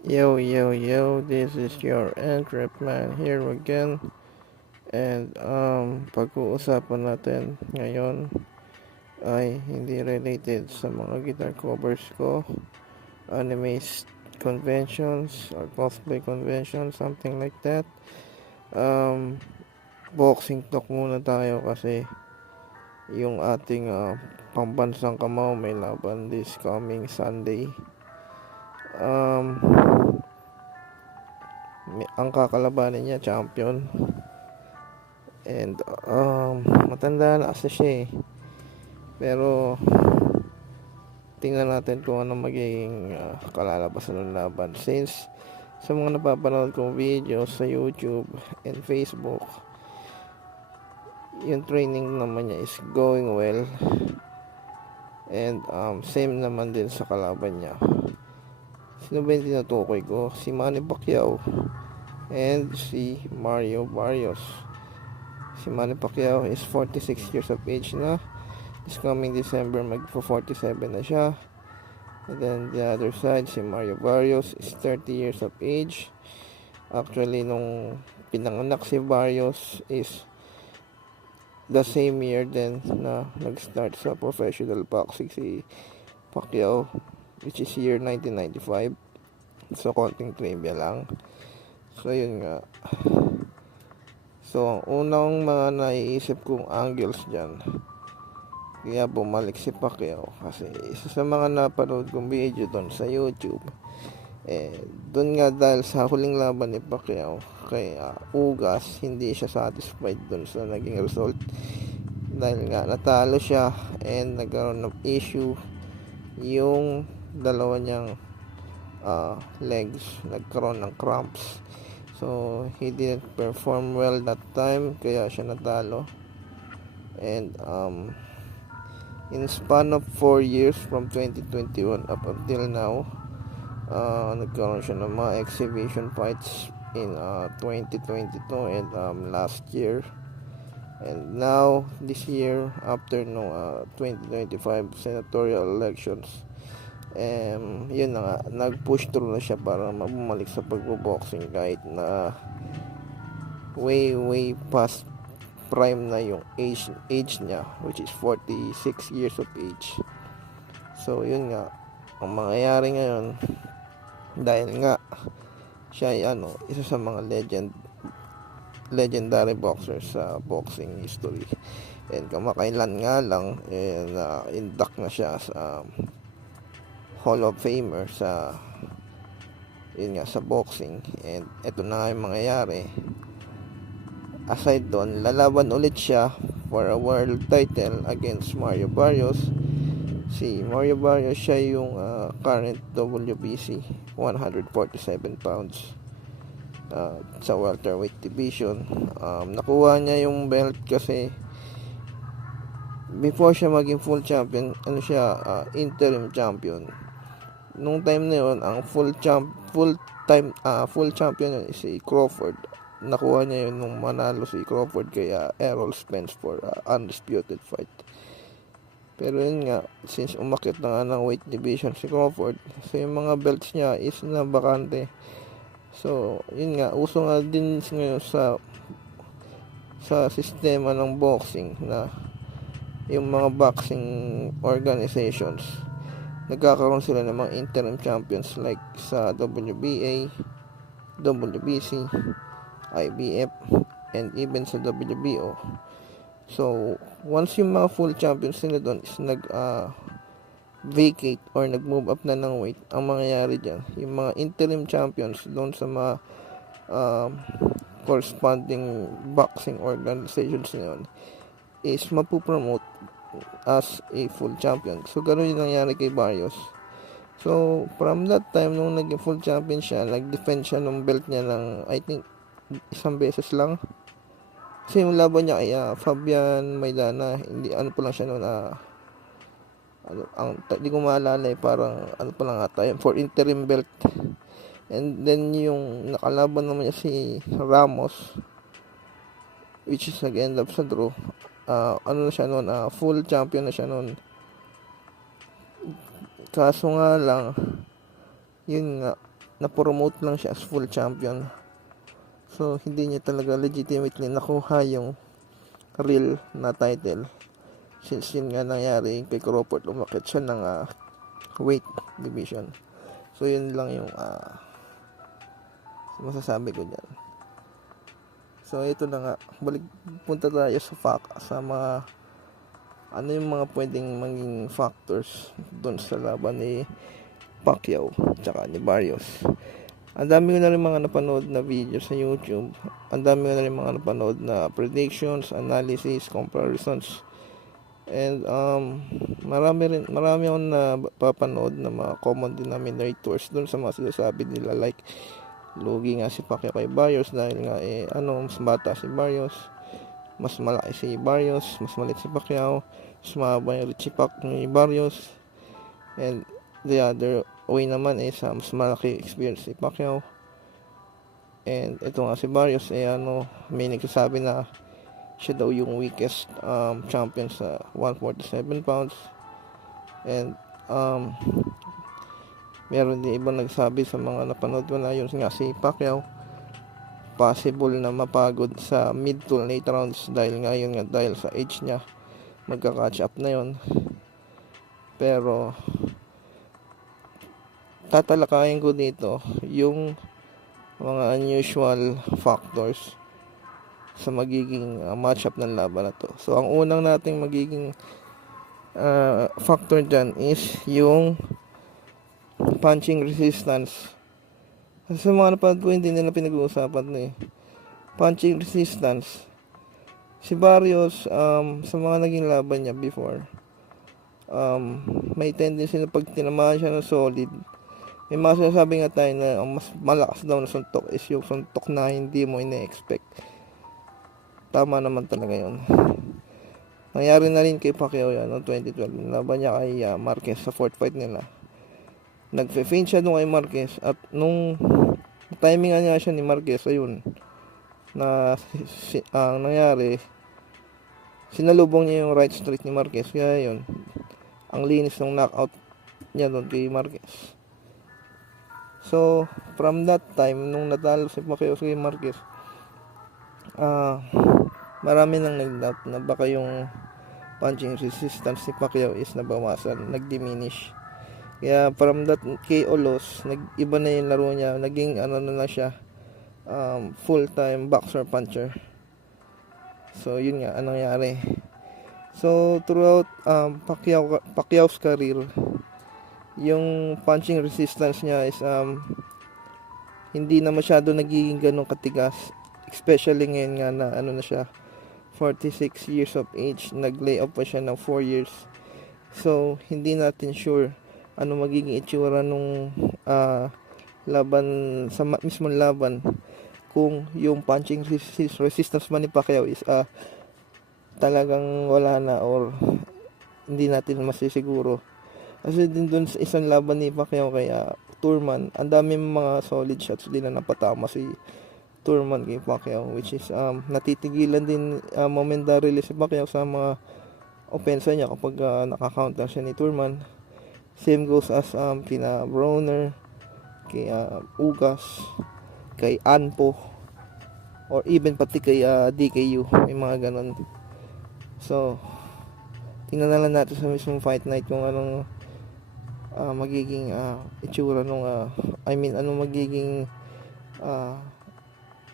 Yo, yo, yo, this is your Trip Man here again. And pag-uusapan natin ngayon ay hindi related sa mga guitar covers ko, anime conventions or cosplay conventions, something like that. Um, Boxing talk muna tayo kasi yung ating pambansang kamao may laban this coming Sunday. Um, ang kakalabanin niya champion. And matanda na kasi siya eh. Pero tingnan natin kung ano magiging kalalabasan ng laban. Since sa mga napapanood kong videos sa YouTube and Facebook, yung training naman niya is going well. And same naman din sa kalaban niya. Sino ba yung tinutukoy ko? Si Manny Pacquiao and si Mario Barrios. Si Manny Pacquiao is 46 years of age na. This coming December magpo-47 na siya. And then the other side, si Mario Barrios is 30 years of age. Actually, nung pinanganak si Barrios is the same year din na nag-start sa professional boxing si Pacquiao, which is year 1995. So, konting trivia lang. So, yun nga. So, ang unang mga naiisip kong angles dyan, kaya bumalik si Pacquiao kasi isa sa mga napanood kong video doon sa YouTube, doon nga dahil sa huling laban ni Pacquiao kay Ugas, hindi siya satisfied doon sa naging result dahil nga natalo siya and nagkaroon ng issue yung dalawa niyang legs, nagkaroon ng cramps. So he didn't perform well that time kaya siya natalo. And in span of 4 years from 2021 up until now, nagkaroon siya ng mga exhibition fights in 2022 and last year. And now, this year, after no 2025 senatorial elections, yun na nga, nag-push through na siya para bumalik sa pagbo-boxing kahit na way past prime na yung age niya, which is 46 years of age. So yun nga ang mangyayari ngayon, dahil nga siya ay isa sa mga legendary boxers sa boxing history. And kamakailan nga lang induct na siya sa Hall of Famer sa sa boxing. And eto na nga yung mangyayari. Aside doon, lalaban ulit siya for a world title against Mario Barrios. Si Mario Barrios, siya yung current WBC 147 pounds sa welterweight division. Nakuha niya yung belt kasi before siya maging full champion, interim champion. Nung time na yun, ang full champion yun is si Crawford. Nakuha niya yun nung manalo si Crawford kaya Errol Spence for undisputed fight. Pero yun nga, since umakit na nga ng weight division si Crawford, so yung mga belts niya is na bakante. So yun nga, uso nga din ngayon sa sistema ng boxing na yung mga boxing organizations, nagkakaroon sila ng mga interim champions like sa WBA, WBC, IBF, and even sa WBO. So once yung mga full champions nila doon is vacate or nag-move up na ng weight, ang mangyayari dyan, yung mga interim champions doon sa mga corresponding boxing organizations na yun is mapupromote as a full champion. So ganoon yung nangyari kay Barrios. So from that time nung naging full champion siya, nag-defend siya ng belt niya ng I think isang beses lang. Kasi yung laban niya kay Fabian Maidana, hindi pa lang siya noon hindi ko maalala parang pa lang ata yun, for interim belt. And then yung nakalaban naman niya si Ramos, which is nag-end up sa draw. Na siya noon, full champion na siya noon. Kaso nga lang, yun nga, na-promote lang siya as full champion. So, hindi niya talaga legitimately nakuha yung real na title. Since yun nga nangyari kay Crawford, umakit siya ng weight division. So, yun lang yung masasabi ko dyan. So, ito na nga. Punta tayo sa mga ano yung mga pwedeng maging factors doon sa laban ni Pacquiao tsaka ni Barrios. Ang dami ko na rin mga napanood na video sa YouTube. Ang dami ko na rin mga napanood na predictions, analysis, comparisons. And marami akong napapanood na mga common denominators doon sa mga sinasabi nila, like lugi nga si Pacquiao kay Barrios dahil nga mas bata si Barrios, mas malaki si Barrios, mas maliit si Pacquiao, mas mahaba yung Richipak ni Barrios, and the other way naman is mas malaki experience si Pacquiao. And ito nga si Barrios may nagsasabi na siya daw yung weakest champion sa 147 pounds. And meron din ibang nagsabi sa mga napanood ko na yun nga si Pacquiao possible na mapagod sa mid to late rounds dahil sa age niya, magka-catch up na yun. Pero tatalakayin ko dito yung mga unusual factors sa magiging matchup ng laban na to. So ang unang nating magiging factor dyan is yung punching resistance. Kasi sa mga napanood ko, hindi nila pinag-uusapan na punching resistance. Si Barrios, sa mga naging laban niya before, may tendency na pag tinamaan siya ng solid, may mga sinasabi nga tayo na ang mas malakas daw na suntok is yung suntok na hindi mo ina-expect. Tama naman talaga yun. Nangyari na rin kay Pacquiao yan noong 2012. Laban niya kay Marquez sa fourth fight nila. Nagfe-feint siya doon kay Marquez at nung timingan niya siya ni Marquez, ayun, ang nangyari, sinalubong niya yung right straight ni Marquez. Kaya yun, ang linis ng knockout niya doon kay Marquez. So, from that time, nung natalo si Pacquiao kay Marquez, marami nang nag-doubt na baka yung punching resistance ni Pacquiao is nabawasan, nag-diminish. Kaya from that KO loss, nag-iba na yung laro niya, naging na siya, full-time boxer puncher. So yun nga anong nangyari. So throughout Pacquiao's career, yung punching resistance niya is hindi na masyado nagiging ganong katigas, especially ngayon nga na na siya 46 years of age, nag-lay off pa siya ng 4 years. So hindi natin sure ano magiging itsura nung laban sa mismong laban, kung yung punching resistance man ni Pacquiao is talagang wala na or hindi natin masisiguro. Kasi din dun sa isang laban ni Pacquiao kay Thurman, ang dami mga solid shots din na napatama si Thurman kay Pacquiao, which is natitigilan din momentarily si Pacquiao sa mga opensa niya kapag nakakounter siya ni Thurman. Same goes as kina Broner, kay Ugas, kay Anpo, or even pati kay DKU, may mga ganon. So tingnan na lang natin sa mismong fight night kung anong magiging itsura nung anong magiging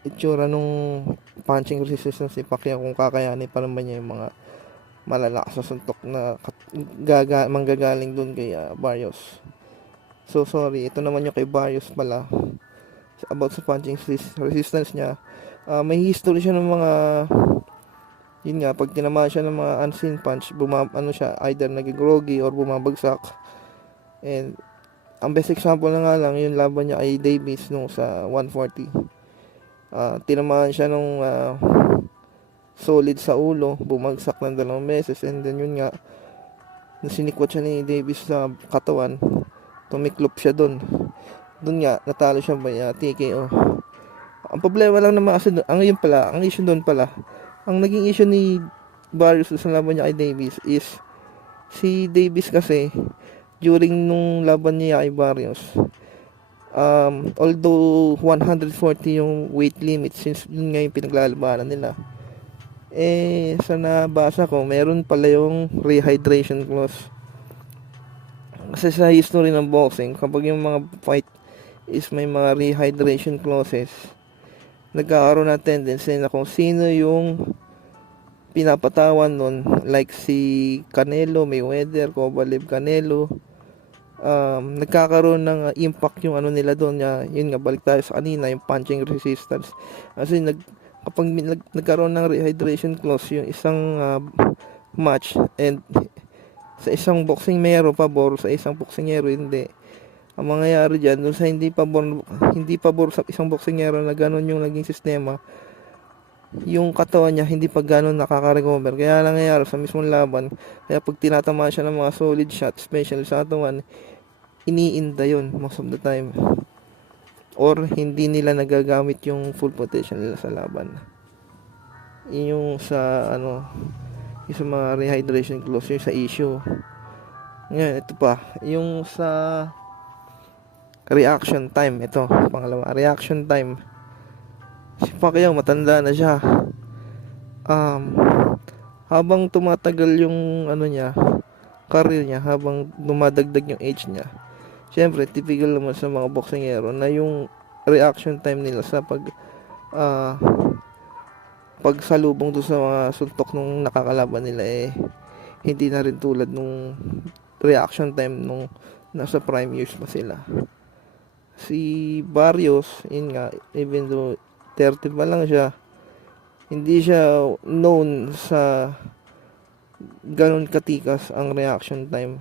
itsura nung punching resistance ni Pacquiao, kung kakayanin pa naman niya yung mga malalakas na suntok na manggagaling dun kay Barrios. So sorry, ito naman yung kay Barrios pala about sa punching resistance niya. May history siya ng mga yun nga, pag tinamaan siya ng mga unseen punch, siya, either naging groggy or bumabagsak. And ang best example na nga lang yung laban niya kay Davis nung sa 140. Tinamaan siya nung solid sa ulo, bumagsak ng 2 beses, and then yun nga, nasinikwat siya ni Davis sa katawan, tumiklop siya doon nga, natalo siya by TKO. Ang problema lang naman kasi ang issue doon pala, ang naging issue ni Barrios sa laban niya kay Davis is, si Davis kasi during nung laban niya kay Barrios, Although 140 yung weight limit, since yun nga yung pinaglalabanan nila, sa nabasa ko, meron pala yung rehydration clause. Kasi sa history ng boxing, kapag yung mga fight is may mga rehydration clauses, nagkakaroon na tendency na kung sino yung pinapatawan nun, like si Canelo, Mayweather, Kovalev, Canelo, nagkakaroon ng impact yung ano nila doon. Yun nga, balik tayo sa kanina, yung punching resistance. Kasi kapag nagkaroon ng rehydration clause yung isang match, and sa isang boxing mero pabor, sa isang boksingero hindi, ang mangyayari dyan, dun sa hindi pabor sa isang boksingero na ganun yung naging sistema, yung katawan niya hindi pa gano'n nakaka-recover. Kaya nangyayari sa mismong laban, kaya pag tinatamaan siya ng mga solid shot, especially sa atawan, iniinda yun most of the time, or hindi nila nagagamit yung full potential nila sa laban. Yung sa yung sa mga rehydration clause, yung sa issue. Ngayon, ito pa, yung sa reaction time. Ito, pangalawa, reaction time. Si Pacquiao, matanda na siya. Habang tumatagal yung career niya, habang dumadagdag yung age niya, syempre, typical naman sa mga boksingero na yung reaction time nila sa pagsalubong doon sa mga suntok nung nakakalaban nila, hindi na rin tulad nung reaction time nung nasa prime years pa sila. Si Barrios, yun nga, even though 30 pa lang siya, hindi siya known sa ganun katikas ang reaction time.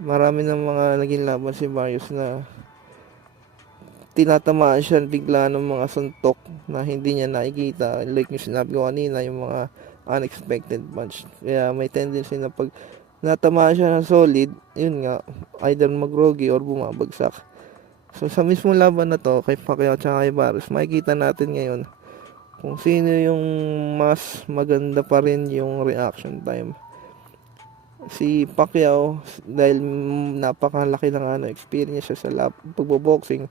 Marami ng mga naging laban si Barrios na tinatamaan siya bigla ng mga suntok na hindi niya nakikita, like yung sinabi ko kanina, yung mga unexpected punch. Kaya may tendency na pag natamaan siya ng solid, yun nga, either magrogi or bumabagsak. So sa mismo laban na to, kay Pacquiao at kay Barrios, makikita natin ngayon kung sino yung mas maganda pa rin yung reaction time. Si Pacquiao, dahil napakalaki ng experience siya sa pagboboxing,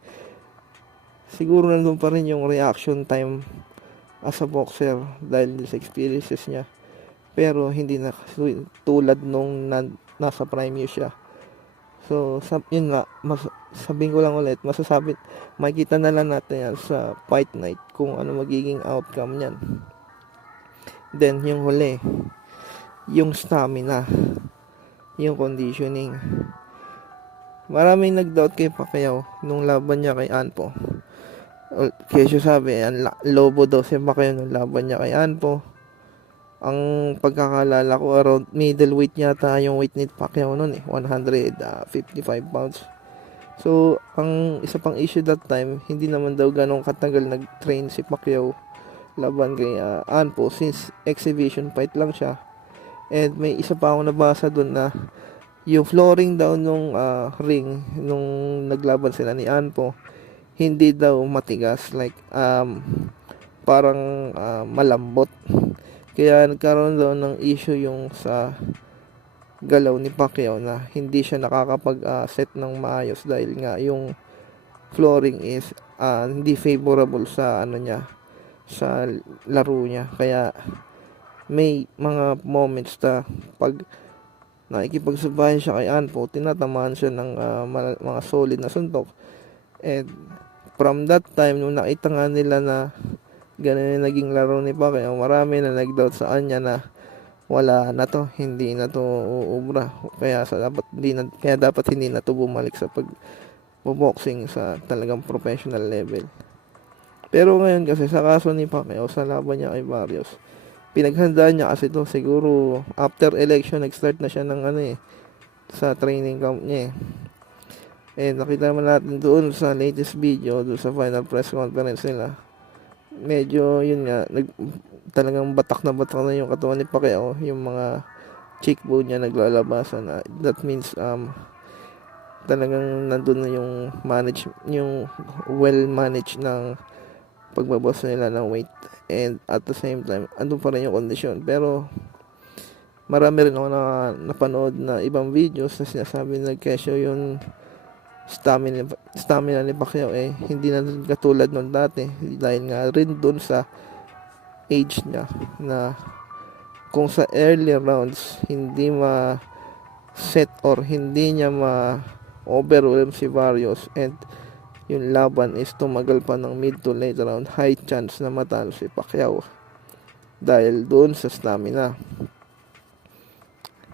siguro nandun pa rin yung reaction time as a boxer dahil sa experiences niya. Pero hindi na tulad nung nasa prime years siya. So, yun nga, sabihin ko lang ulit, makikita na lang natin yan sa fight night kung ano magiging outcome niyan. Then, yung huli, yung stamina, yung conditioning. Maraming nag-doubt kay Pacquiao nung laban niya kay Anpo. Kesyo sabi, lobo daw si Pacquiao nung laban niya kay Anpo. Ang pagkakalala ko, around middleweight yata yung weight ni Pacquiao noon, 155 pounds. So, ang isa pang issue that time, hindi naman daw ganong katagal nag-train si Pacquiao laban kay Anpo, since exhibition fight lang siya. And may isa pa akong nabasa doon na yung flooring daw nung ring nung naglaban sila ni Anpo, hindi daw matigas, like parang malambot. Kaya nagkaroon daw ng issue yung sa galaw ni Pacquiao na hindi siya nakakapag-set ng maayos dahil nga yung flooring is hindi favorable sa sa laro niya. Kaya may mga moments na pag nakikipagsabayan siya kay Anpo, tinatamaan siya ng mga solid na suntok. And from that time, nung nakita nga nila na ganun yung naging laro ni Pacquiao, marami na nag-doubt sa kanya na wala na to, hindi na to uubra. Kaya dapat hindi na to bumalik sa pagboboxing sa talagang professional level. Pero ngayon kasi sa kaso ni Pacquiao sa laban niya kay Barrios, pinaghandaan niya kasi to, siguro after election nag-start na siya ng sa training camp niya. Nakita naman natin doon sa latest video, doon sa final press conference nila, medyo yun nga, talagang batak na yung katawan ni Pacquiao, yung mga cheekbone niya naglalabasan na. That means talagang nandun na yung well managed ng pagbabawas nila ng weight, and at the same time andun pa rin yung kondisyon. Pero marami rin ako napanood na ibang videos na sinasabi na kesyo yung stamina ni Pacquiao hindi na rin katulad nung dati, dahil nga rin dun sa age niya, na kung sa early rounds hindi ma set or hindi niya ma overwhelm si Barrios, and yung laban is tumagal pa ng mid to late round, high chance na matalo si Pacquiao dahil doon sa stamina.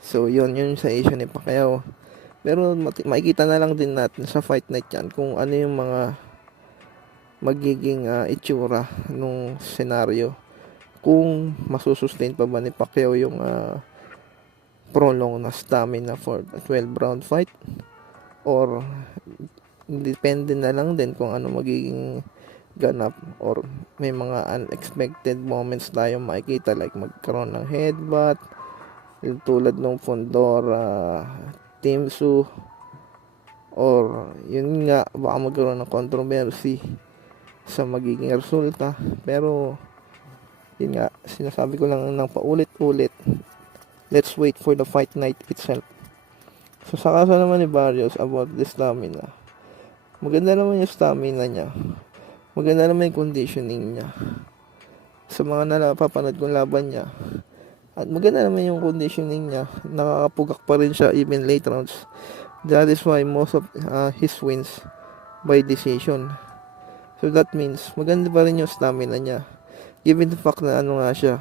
So yun sa issue ni Pacquiao. Pero makikita na lang din natin sa fight night yan kung ano yung mga magiging itsura nung senaryo, kung masusustain pa ba ni Pacquiao yung prolong na stamina for a 12 round fight, or depende na lang din kung ano magiging ganap, or may mga unexpected moments tayo makikita, like magkaroon ng headbutt tulad ng Fondora Timsu, or yun nga, baka magkaroon ng controversy sa magiging resulta. Pero yun nga, sinasabi ko lang ng paulit-ulit, let's wait for the fight night itself. So sa kaso naman ni Barrios about the stamina, maganda naman yung stamina niya, maganda naman yung conditioning niya sa mga napapanood kong laban niya, at maganda naman yung conditioning niya, nakakapugak pa rin siya even late rounds. That is why most of his wins by decision. So that means maganda pa rin yung stamina niya, given the fact na ano nga siya,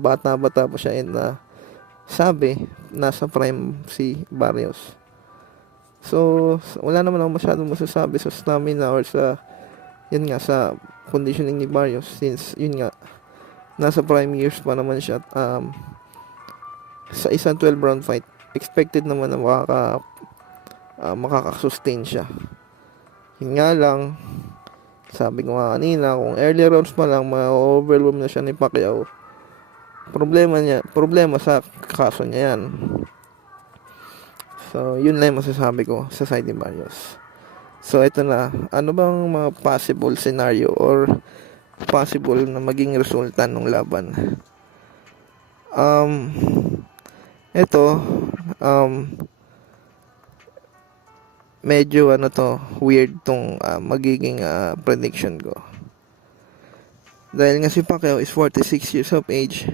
bata-bata pa siya, and sabi nasa prime si Barrios. So wala naman ako masyadong masasabi sa stamina or sa yun nga, sa conditioning ni Barrios, since yun nga, nasa prime years pa naman siya. Sa isang 12 round fight, expected naman na makakasustain siya. Yun nga lang, sabi ko nga kanina, kung early rounds pa lang ma-overwhelm na siya ni Pacquiao, problema sa kaso niya yan. So yun lang yung masasabi ko sa side ni Barrios. So ito na, ano bang mga possible scenario or possible na maging resulta ng laban? Ito, medyo weird tong magiging prediction ko. Dahil nga si Pacquiao is 46 years of age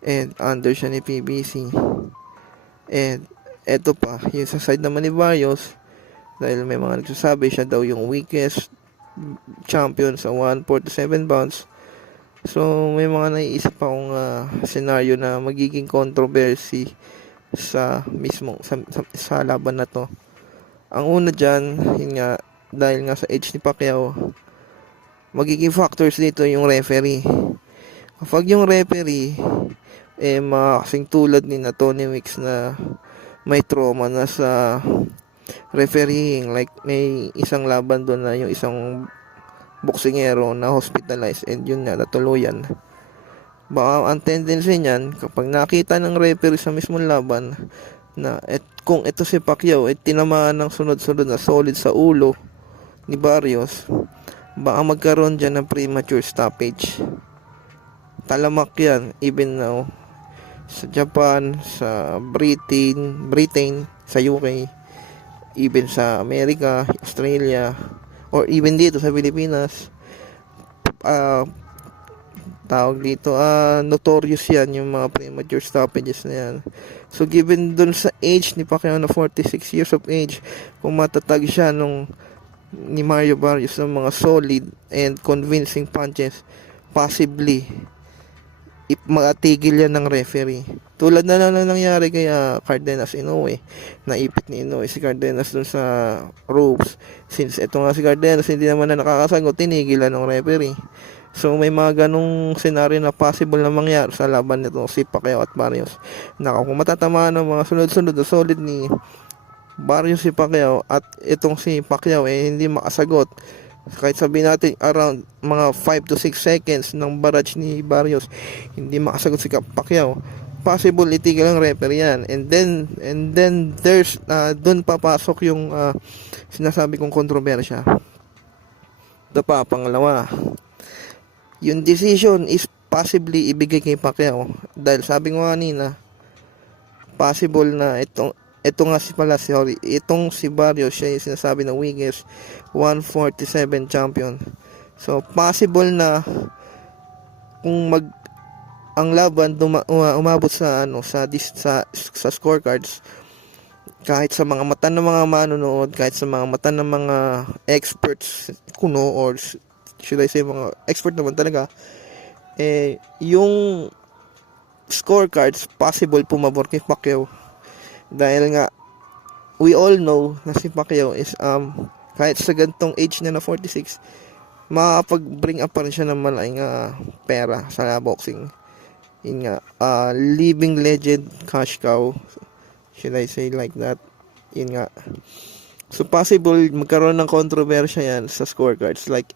and under siya ni PBC. And eto pa, yung sa side naman ni Barrios, dahil may mga nagsasabi siya daw yung weakest champion sa 147 pounds. So may mga naiisip akong scenario na magiging controversy sa laban na to. Ang una dyan, yun nga, dahil nga sa age ni Pacquiao, magiging factors dito yung referee. Kapag yung referee kasing tulad ni Tony Weeks na may trauma na sa refereeing, like may isang laban doon na yung isang boksingero na hospitalized, and yun nga, natuluyan. Baka ang tendency niyan, kapag nakita ng referee sa mismong laban na kung ito si Pacquiao tinamaan ng sunod-sunod na solid sa ulo ni Barrios, baka magkaroon dyan ng premature stoppage. Talamak yan, even now sa Japan, sa Britain, sa UK, even sa America, Australia, or even dito sa Pilipinas, tawag dito, notorious yan yung mga premature stoppages na yan. So given dun sa age ni Pacquiao na 46 years of age, kung matatag siya ni Mario Barrios ng mga solid and convincing punches, possibly matigil yan ng referee. Tulad na lang nangyari kay Cardenas Inoue. Naipit ni Inoue si Cardenas dun sa ropes. Since ito nga si Cardenas hindi naman na nakakasagot, tinigilan ng referee. So may mga ganong senaryo na possible na mangyari sa laban nito si Pacquiao at Barrios. Kung matatamaan ng mga sunod-sunod na solid ni Barrios si Pacquiao, at itong si Pacquiao hindi makasagot, kahit sabihin natin around mga 5 to 6 seconds ng barrage ni Barrios, hindi makasagot si Pacquiao, possible itigil ang referee yan. And then there's doon papasok yung sinasabi kong kontrobersya. Ito pa, pangalawa, yung decision is possibly ibigay kay Pacquiao, dahil sabi ko kanina, possible na itong ito nga si pala, sorry, itong si Barrios, siya yung sinasabi ng weakest 147 champion. So possible na kung ang laban umabot sa sa scorecards, kahit sa mga mata ng mga manonood, kahit sa mga mata ng mga experts kuno, or should I say mga expert naman talaga, yung scorecards possible pumabor kay Pacquiao. Dahil nga we all know na si Pacquiao is kahit sa gantong age na 46, makakapag-bring up pa rin siya ng malaking pera sa boxing. Yun nga, living legend, cash cow, should I say like that. Yun nga. So possible magkaroon ng kontrobersya yan sa scorecards, like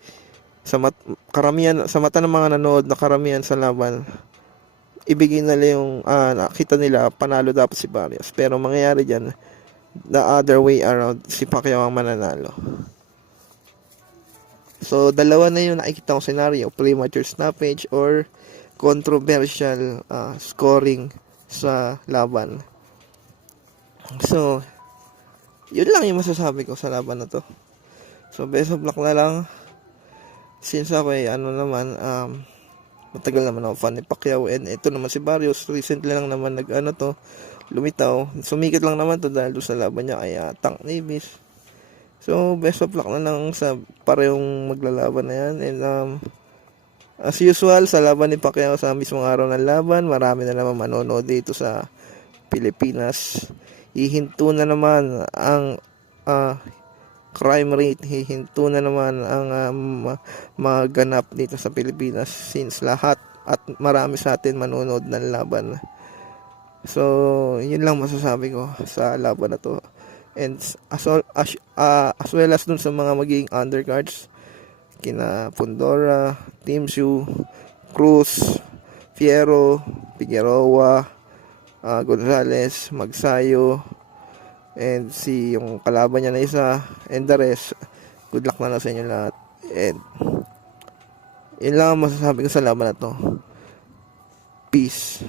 karamihan sa mata ng mga nanood na karamihan sa laban, ibigay nila yung nakita nila panalo dapat si Barrios, pero mangyayari dyan the other way around, si Pacquiao ang mananalo. So dalawa na yung nakikita kong scenario, premature stoppage or controversial scoring sa laban. So yun lang yung masasabi ko sa laban na to. So best of luck na lang, since ako matagal naman ako fan ni Pacquiao, and ito naman si Barrios, recently lang naman lumitaw, sumikat lang naman to dahil sa laban niya kay Tank Davis. So best of luck na lang sa parehong maglalaban na yan, and as usual sa laban ni Pacquiao sa mismong araw ng laban, marami na naman manonood dito sa Pilipinas. Hihinto na naman ang crime rate, hihinto na naman ang maganap dito sa Pilipinas, since lahat at marami sa atin manonood ng laban. So yun lang masasabi ko sa laban na to, and as well as dun sa mga magiging undercards, kina Pundora, Team Shu, Cruz, Fierro, Figueroa, Gonzales, Magsayo, and yung kalaban niya na isa, and the rest. Good luck na sa inyo lahat, and yun lang ang masasabi ko sa laban na to. Peace.